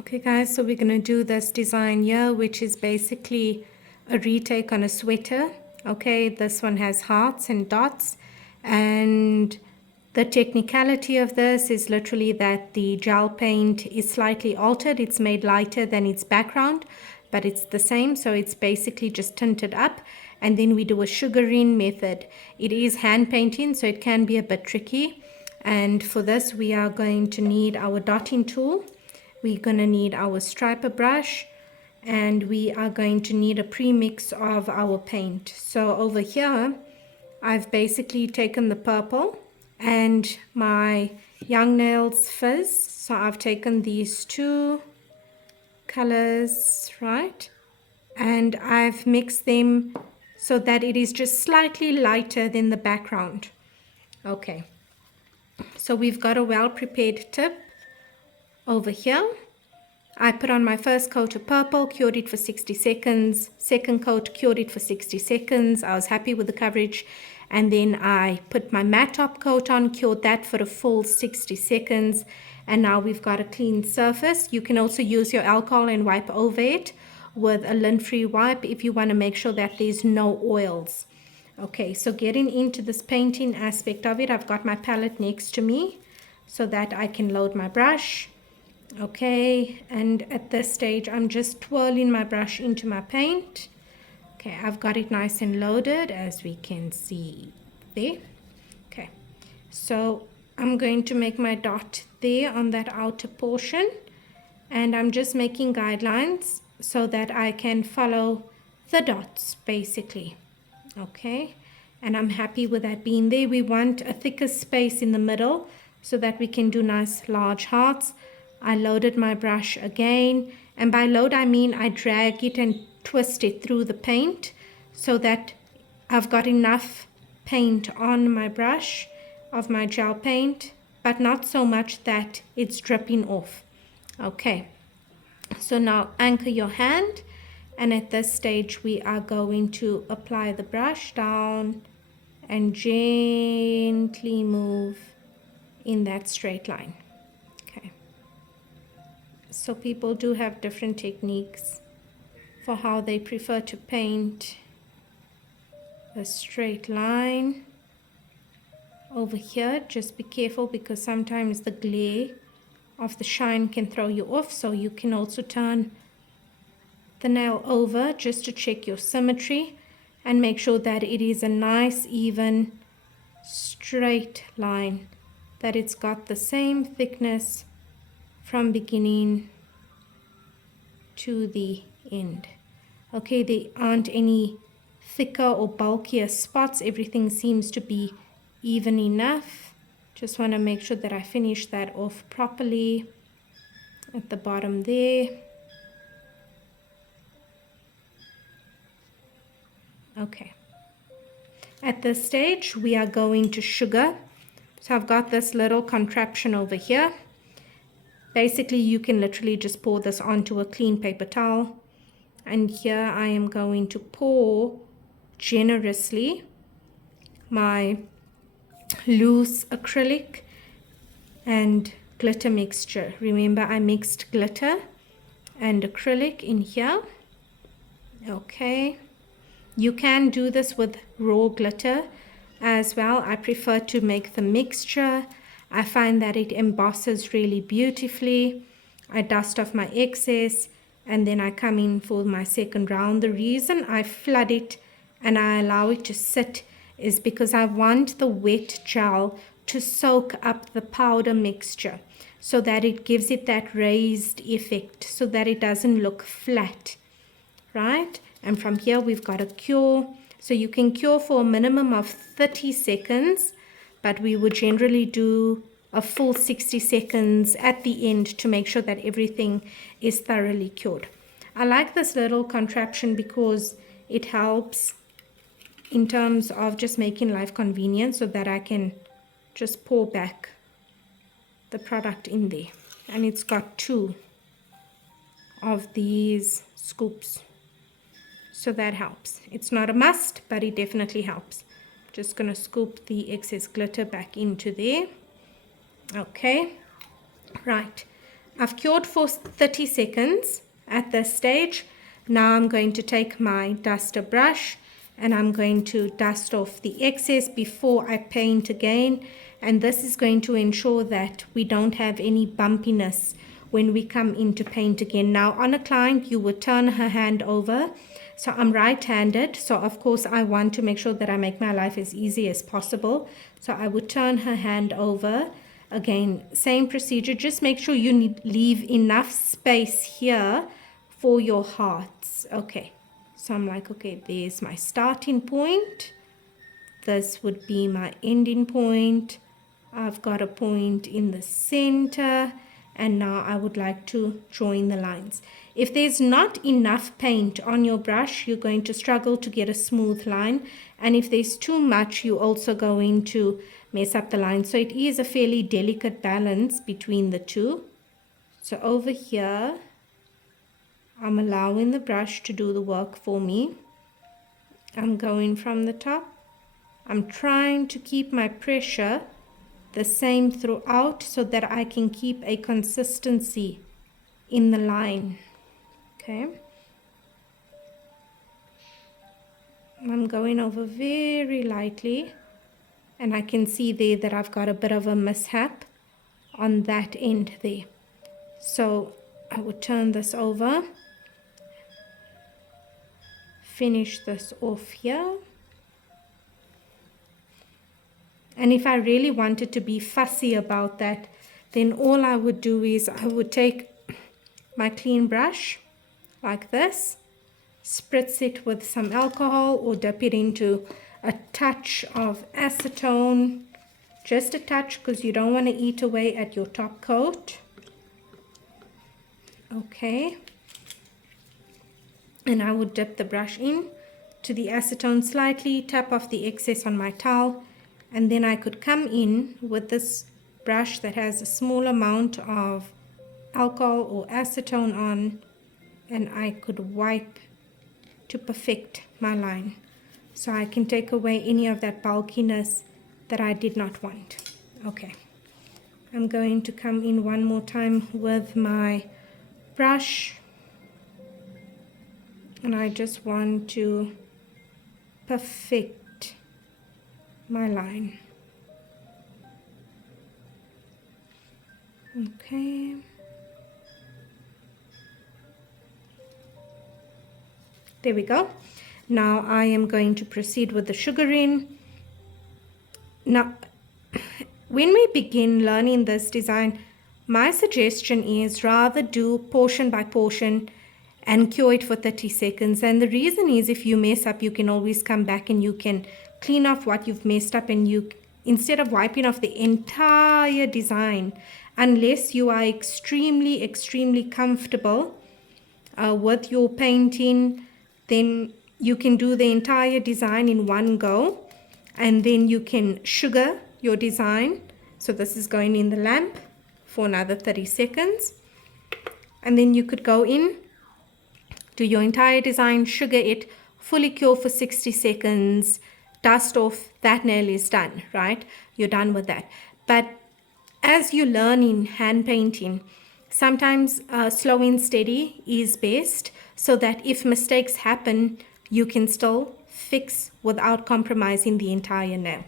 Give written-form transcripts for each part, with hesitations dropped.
Okay guys, so we're going to do this design here, which is basically a retake on a sweater. Okay, this one has hearts and dots, and the technicality of this is literally that the gel paint is slightly altered. It's made lighter than its background, but it's the same, so it's basically just tinted up. And then we do a sugaring method. It is hand painting, so it can be a bit tricky. And for this we are going to need our dotting tool. We're going to need our striper brush, and we are going to need a premix of our paint. So over here, I've basically taken the purple and my Young Nails Fizz. So I've taken these two colors, right? And I've mixed them so that it is just slightly lighter than the background. Okay, so we've got a well-prepared tip over here. I put on my first coat of purple, cured it for 60 seconds. Second coat, cured it for 60 seconds. I was happy with the coverage. And then I put my matte top coat on, cured that for a full 60 seconds. And now we've got a clean surface. You can also use your alcohol and wipe over it with a lint-free wipe if you want to make sure that there's no oils. Okay, so getting into this painting aspect of it, I've got my palette next to me so that I can load my brush. Okay, and at this stage I'm just twirling my brush into my paint. Okay, I've got it nice and loaded, as we can see there. Okay, so I'm going to make my dot there on that outer portion, and I'm just making guidelines so that I can follow the dots basically. Okay, and I'm happy with that being there. We want a thicker space in the middle so that we can do nice large hearts. I loaded my brush again, and by load I mean I drag it and twist it through the paint so that I've got enough paint on my brush of my gel paint, but not so much that it's dripping off. Okay, so now anchor your hand, and at this stage we are going to apply the brush down and gently move in that straight line. Okay, so people do have different techniques for how they prefer to paint a straight line. Over here, just be careful because sometimes the glare of the shine can throw you off, so you can also turn the nail over just to check your symmetry and make sure that it is a nice even straight line, that it's got the same thickness from beginning to the end. Okay, there aren't any thicker or bulkier spots. Everything seems to be even enough. Just want to make sure that I finish that off properly at the bottom there. Okay, at this stage we are going to sugar. So I've got this little contraption over here. Basically you can literally just pour this onto a clean paper towel, and here I am going to pour generously my loose acrylic and glitter mixture. Remember, I mixed glitter and acrylic in here. Okay, you can do this with raw glitter as well. I prefer to make the mixture. I find that it embosses really beautifully. I dust off my excess and then I come in for my second round. The reason I flood it and I allow it to sit is because I want the wet gel to soak up the powder mixture so that it gives it that raised effect, so that it doesn't look flat, right? And from here we've got a cure. So you can cure for a minimum of 30 seconds, but we would generally do a full 60 seconds at the end to make sure that everything is thoroughly cured. I like this little contraption because it helps in terms of just making life convenient, so that I can just pour back the product in there. And it's got 2 of these scoops, so that helps. It's not a must, but it definitely helps. Just gonna scoop the excess glitter back into there. Okay, right, I've cured for 30 seconds at this stage. Now I'm going to take my duster brush and I'm going to dust off the excess before I paint again. And this is going to ensure that we don't have any bumpiness when we come in to paint again. Now on a client, you would turn her hand over. So I'm right-handed, so of course I want to make sure that I make my life as easy as possible. So I would turn her hand over. Again, same procedure, just make sure you leave enough space here for your hearts. Okay, so I'm like, okay, there's my starting point. This would be my ending point. I've got a point in the center. And now I would like to join the lines. If there's not enough paint on your brush, you're going to struggle to get a smooth line. And if there's too much, you're also going to mess up the line. So it is a fairly delicate balance between the two. So over here, I'm allowing the brush to do the work for me. I'm going from the top. I'm trying to keep my pressure the same throughout so that I can keep a consistency in the line. Okay, I'm going over very lightly and I can see there that I've got a bit of a mishap on that end there. So I would turn this over, finish this off here. And if I really wanted to be fussy about that, then all I would do is I would take my clean brush like this, spritz it with some alcohol or dip it into a touch of acetone, just a touch because you don't want to eat away at your top coat. Okay. And I would dip the brush in to the acetone slightly, tap off the excess on my towel. And then I could come in with this brush that has a small amount of alcohol or acetone on, and I could wipe to perfect my line. So I can take away any of that bulkiness that I did not want. Okay, I'm going to come in one more time with my brush, and I just want to perfect my line. Okay. There we go. Now I am going to proceed with the sugaring. Now, when we begin learning this design, my suggestion is rather do portion by portion and cure it for 30 seconds. And the reason is if you mess up, you can always come back and you can clean off what you've messed up, and you, instead of wiping off the entire design, unless you are extremely comfortable with your painting, then you can do the entire design in one go, and then you can sugar your design. So this is going in the lamp for another 30 seconds, and then you could go in, do your entire design, sugar it, fully cure for 60 seconds, dust off, that nail is done, right? You're done with that. But as you learn in hand painting, sometimes slow and steady is best, so that if mistakes happen, you can still fix without compromising the entire nail.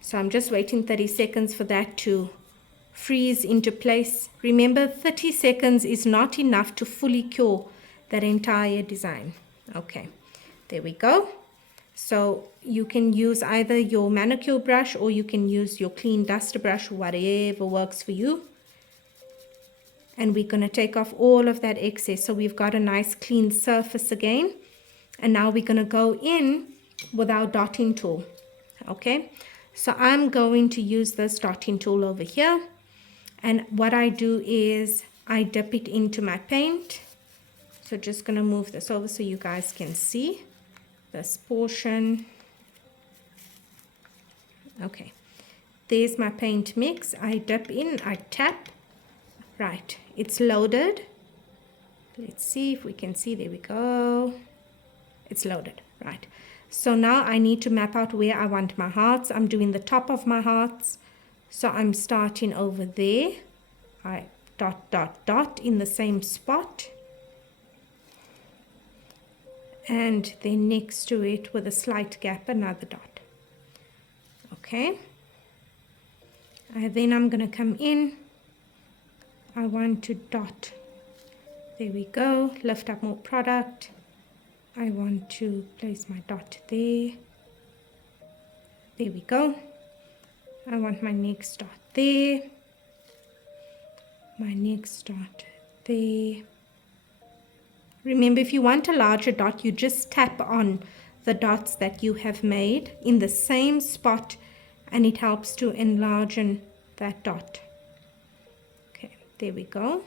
So I'm just waiting 30 seconds for that to freeze into place. Remember, 30 seconds is not enough to fully cure that entire design. Okay, there we go. So you can use either your manicure brush or you can use your clean duster brush, whatever works for you. And we're going to take off all of that excess. So we've got a nice clean surface again. And now we're going to go in with our dotting tool. Okay, so I'm going to use this dotting tool over here. And what I do is I dip it into my paint. So just going to move this over so you guys can see this portion. Okay, there's my paint mix. I dip in, I tap. Right, it's loaded. Let's see if we can see. There we go. It's loaded. Right, so now I need to map out where I want my hearts. I'm doing the top of my hearts, so I'm starting over there. I dot, dot, dot in the same spot. And then next to it with a slight gap, another dot. Okay. Then I'm going to come in. I want to dot. There we go. Lift up more product. I want to place my dot there. There we go. I want my next dot there. My next dot there. Remember, if you want a larger dot, you just tap on the dots that you have made in the same spot and it helps to enlarge that dot. Okay, there we go.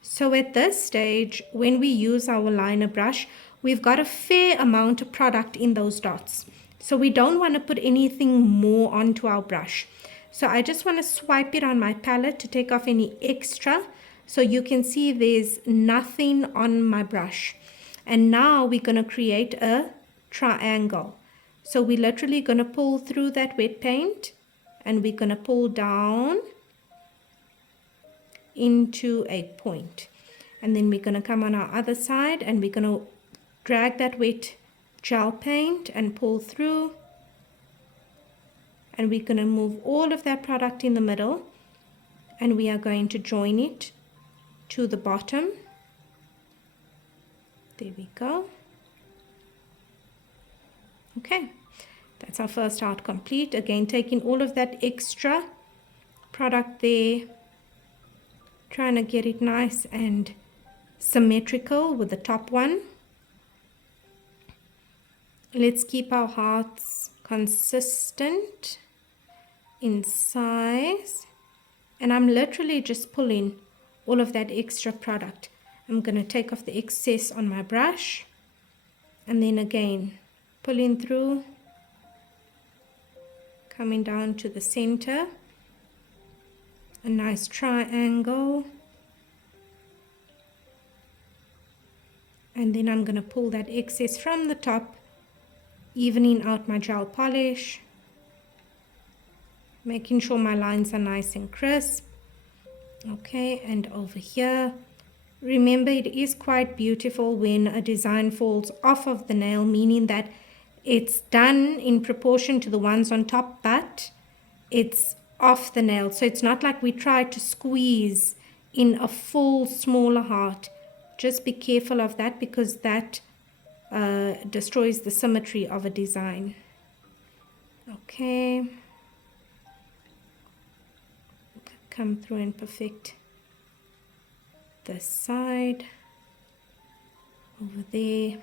So at this stage, when we use our liner brush, we've got a fair amount of product in those dots. So we don't want to put anything more onto our brush. So I just want to swipe it on my palette to take off any extra. So you can see there's nothing on my brush. And now we're going to create a triangle. So we're literally going to pull through that wet paint and we're going to pull down into a point. And then we're going to come on our other side and we're going to drag that wet gel paint and pull through. And we're going to move all of that product in the middle and we are going to join it to the bottom. There we go. Okay, that's our first heart complete. Again, taking all of that extra product there, trying to get it nice and symmetrical with the top one. Let's keep our hearts consistent in size. And I'm literally just pulling all of that extra product. I'm going to take off the excess on my brush and then again pulling through, coming down to the center, a nice triangle, and then I'm going to pull that excess from the top, evening out my gel polish, making sure my lines are nice and crisp. Okay, and over here, remember it is quite beautiful when a design falls off of the nail, meaning that it's done in proportion to the ones on top, but it's off the nail. So it's not like we try to squeeze in a full smaller heart. Just be careful of that because that destroys the symmetry of a design. Okay. Come through and perfect this side over there.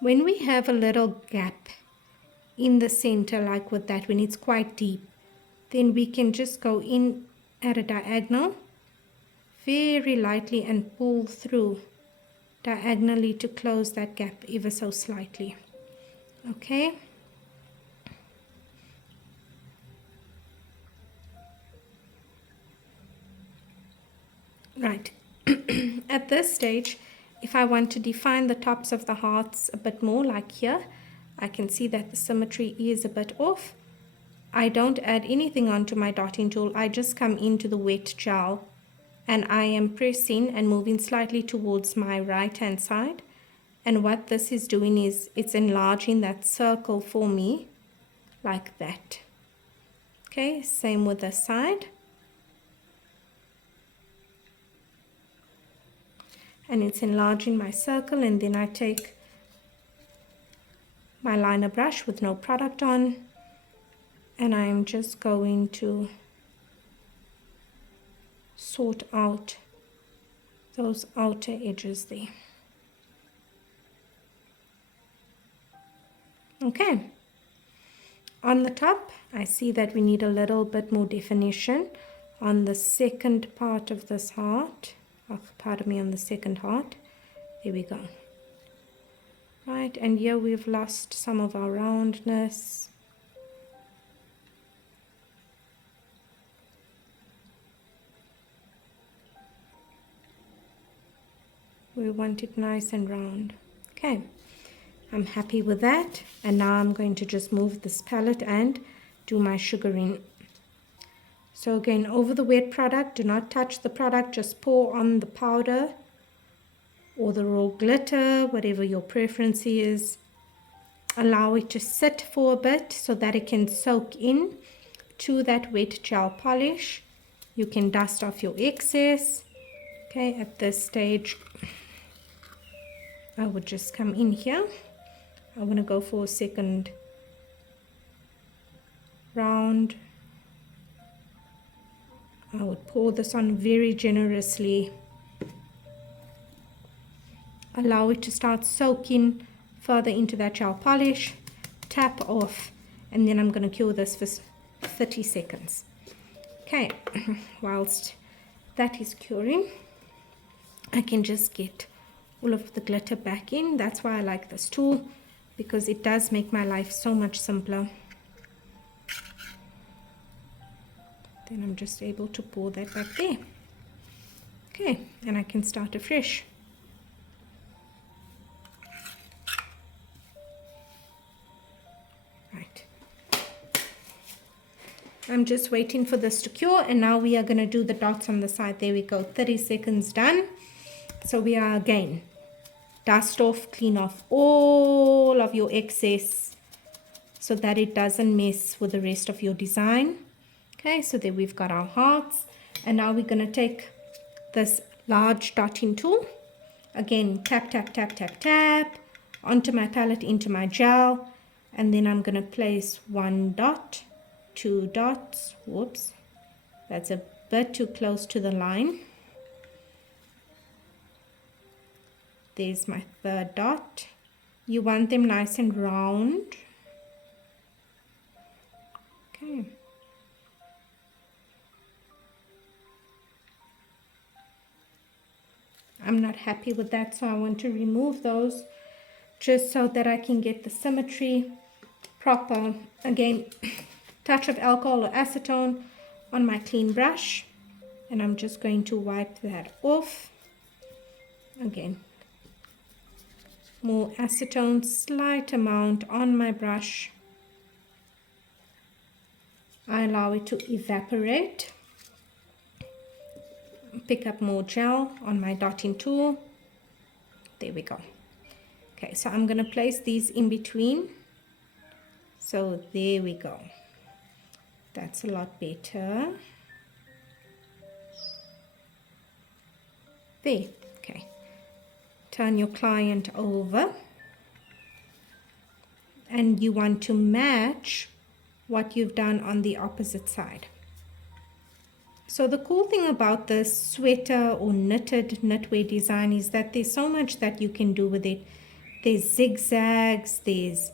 When we have a little gap in the center like with that, when it's quite deep, then we can just go in at a diagonal very lightly and pull through diagonally to close that gap ever so slightly. Okay. Right. At this stage, if I want to define the tops of the hearts a bit more, like here, I can see that the symmetry is a bit off. I don't add anything onto my dotting tool. I just come into the wet gel and I am pressing and moving slightly towards my right hand side. And what this is doing is it's enlarging that circle for me like that. Okay, same with this side. And it's enlarging my circle, and then I take my liner brush with no product on and I'm just going to sort out those outer edges there. Okay, on the top I see that we need a little bit more definition on the second part of this heart. Pardon me, on the second heart. There we go. Right, and here we've lost some of our roundness. We want it nice and round. Okay, I'm happy with that. And now I'm going to just move this palette and do my sugaring. So again, over the wet product, do not touch the product, just pour on the powder or the raw glitter, whatever your preference is. Allow it to sit for a bit so that it can soak in to that wet gel polish. You can dust off your excess. Okay, at this stage, I would just come in here. I'm going to go for a second round. I would pour this on very generously. Allow it to start soaking further into that gel polish. Tap off, and then I'm going to cure this for 30 seconds. Okay, whilst that is curing, I can just get all of the glitter back in. That's why I like this tool, because it does make my life so much simpler. Then I'm just able to pour that back there. Okay, and I can start afresh. Right. I'm just waiting for this to cure, and now we are going to do the dots on the side. There we go, 30 seconds done. So we are again, dust off, clean off all of your excess so that it doesn't mess with the rest of your design. Okay, so there we've got our hearts, and now we're going to take this large dotting tool. Again, tap, tap, tap, tap, tap onto my palette, into my gel, and then I'm going to place 1 dot, 2 dots. Whoops, that's a bit too close to the line. There's my 3rd dot. You want them nice and round. Okay. I'm not happy with that, so I want to remove those just so that I can get the symmetry proper. Again, touch of alcohol or acetone on my clean brush, and I'm just going to wipe that off. Again, more acetone, slight amount on my brush. I allow it to evaporate. Pick up more gel on my dotting tool. There we go. Okay, so I'm going to place these in between. So there we go. That's a lot better. There. Okay. Turn your client over. And you want to match what you've done on the opposite side. So the cool thing about this sweater or knitted knitwear design is that there's so much that you can do with it. There's zigzags, there's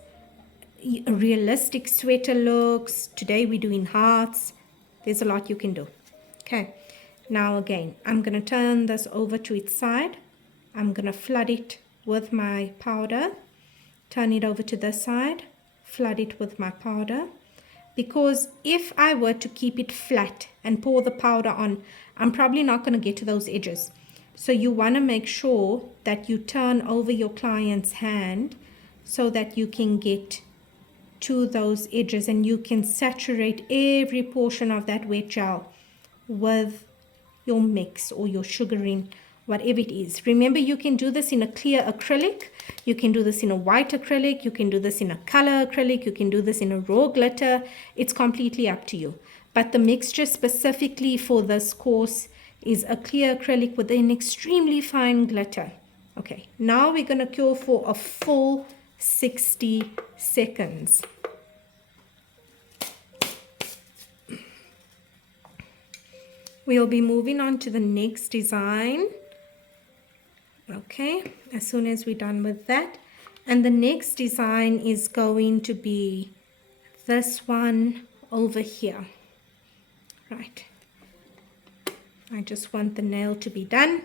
realistic sweater looks. Today we're doing hearts. There's a lot you can do. Okay, now again, I'm going to turn this over to its side. I'm going to flood it with my powder. Turn it over to this side. Flood it with my powder. Because if I were to keep it flat and pour the powder on, I'm probably not going to get to those edges. So you want to make sure that you turn over your client's hand so that you can get to those edges and you can saturate every portion of that wet gel with your mix or your sugaring, whatever it is. Remember, you can do this in a clear acrylic, you can do this in a white acrylic, you can do this in a color acrylic, you can do this in a raw glitter. It's completely up to you. But the mixture specifically for this course is a clear acrylic with an extremely fine glitter. Okay, now we're going to cure for a full 60 seconds. We'll be moving on to the next design. Okay, as soon as we're done with that. And the next design is going to be this one over here. Right. I just want the nail to be done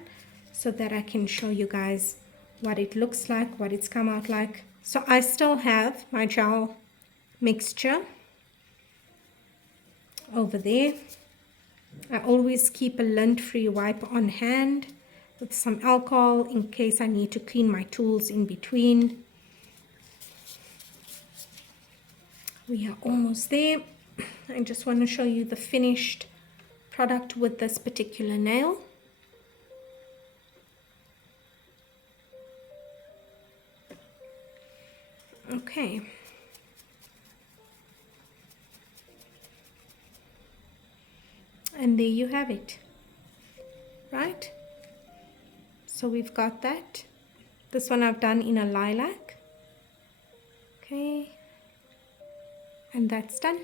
so that I can show you guys what it looks like, what it's come out like. So I still have my gel mixture over there. I always keep a lint-free wipe on hand with some alcohol in case I need to clean my tools in between. We are almost there. I just want to show you the finished product with this particular nail. Okay. And there you have it, right? So we've got that. This one I've done in a lilac. Okay. And that's done.